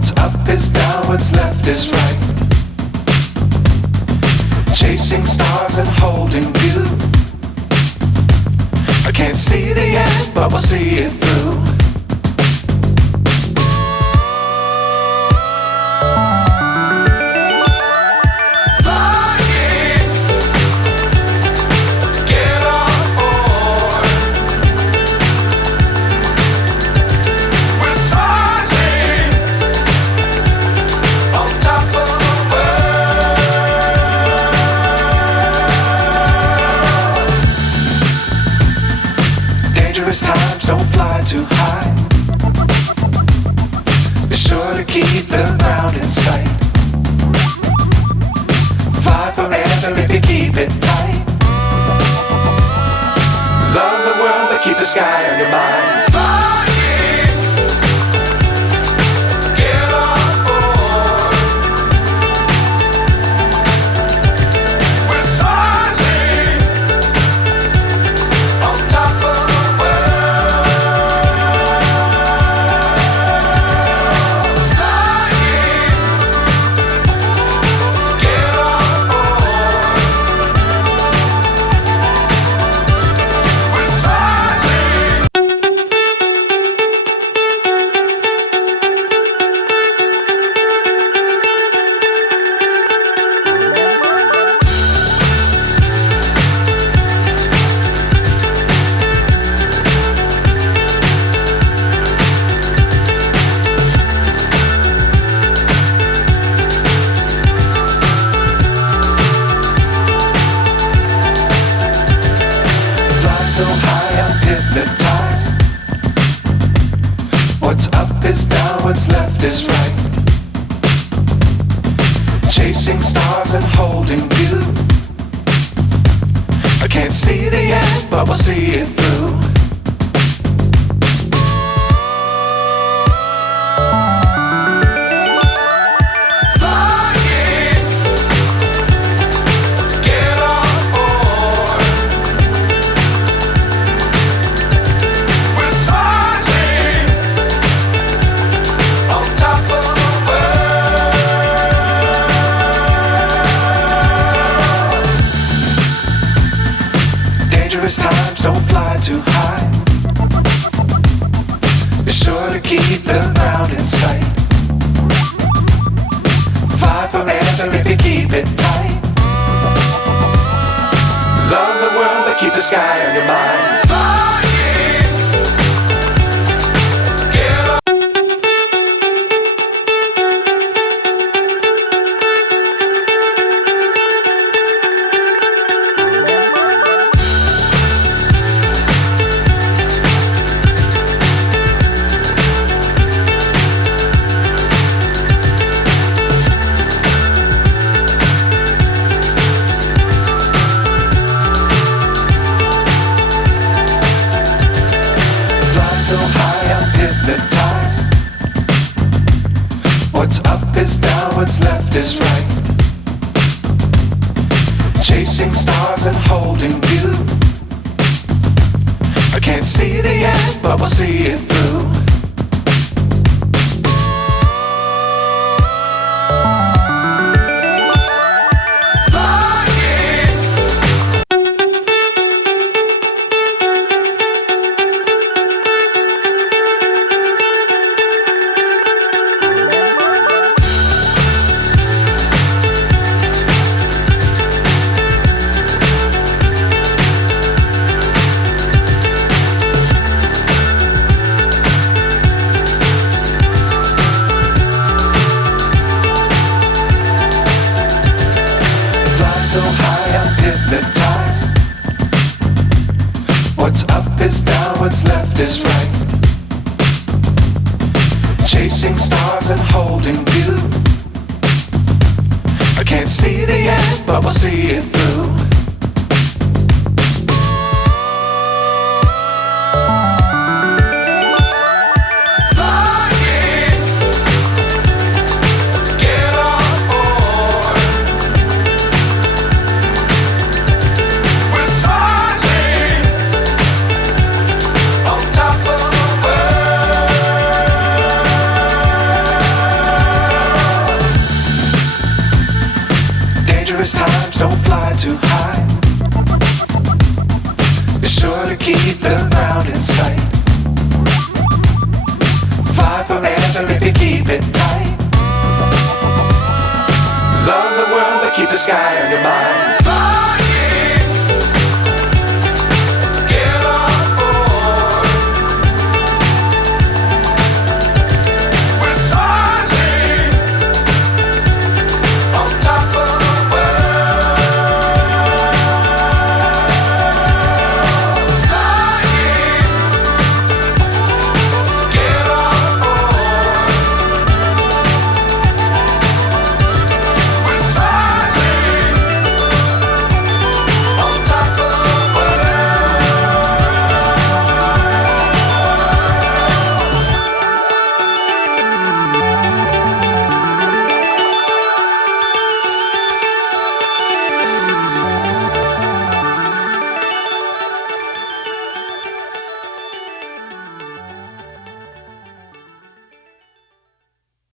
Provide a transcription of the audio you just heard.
What's up is down, what's left is right. Chasing stars and holding you. I can't see the end, but we'll see it through. Times don't fly too high. Be sure to keep the ground in sight. Fly forever if you keep it tight. Love the world but keep the sky on your mind. So high I'm hypnotized. What's up is down, what's left is right. Chasing stars and holding you. I can't see the end, but we'll see it through. Times don't fly too high. Be sure to keep the ground in sight. Fly forever if you keep it tight. Love the world but keep the sky on your mind. So high I'm hypnotized. What's up is down, what's left is right. Chasing stars and holding you. I can't see the end, but we'll see it through. So high I'm hypnotized. What's up is down, what's left is right. Chasing stars and holding you. I can't see the end, but we'll see it through. don't fly too high. Be sure to keep the ground in sight. Fly forever if you keep it tight. Love the world but keep the sky on your mind.